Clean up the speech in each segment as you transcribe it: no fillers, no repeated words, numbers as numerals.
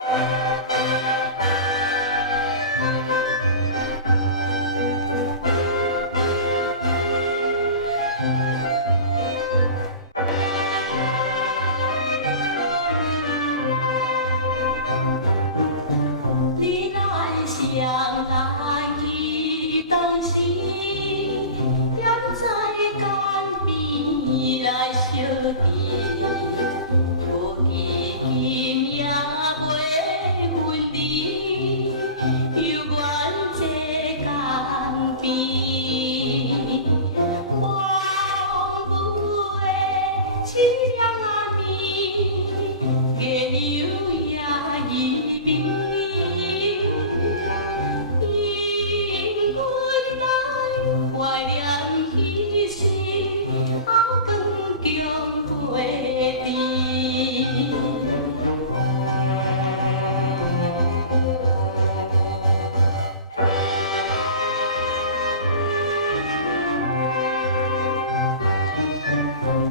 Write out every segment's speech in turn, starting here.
你咱双人彼当时，惦在港边来相见。无疑今夜要分离，犹原这港边，茫雾的凄凉暗暝，月亮也稀微。引阮来怀念彼时，喉管强要滇。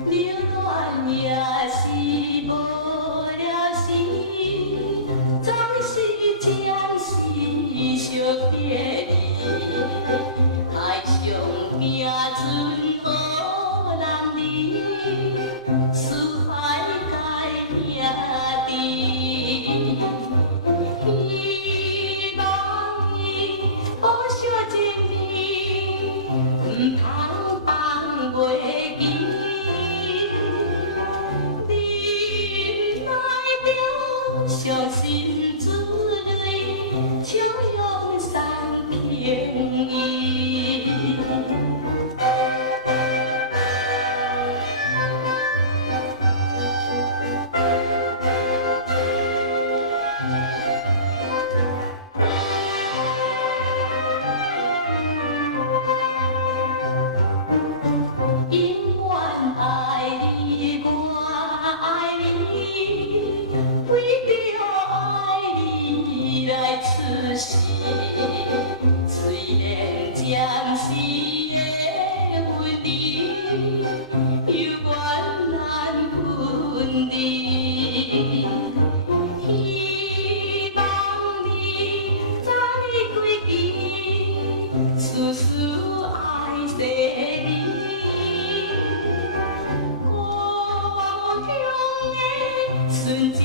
留恋也是无了时，总是暂时惜别离。海上行船好男儿，四海皆兄弟。希望伊保惜情义，不倘放袂记。忍耐著伤心珠泪，笑容送卿伊。永远爱你我爱你，为着爱你来出世。虽然暂时的分离，犹原难分离。希望你早日归期，事事要细膩。故乡的纯情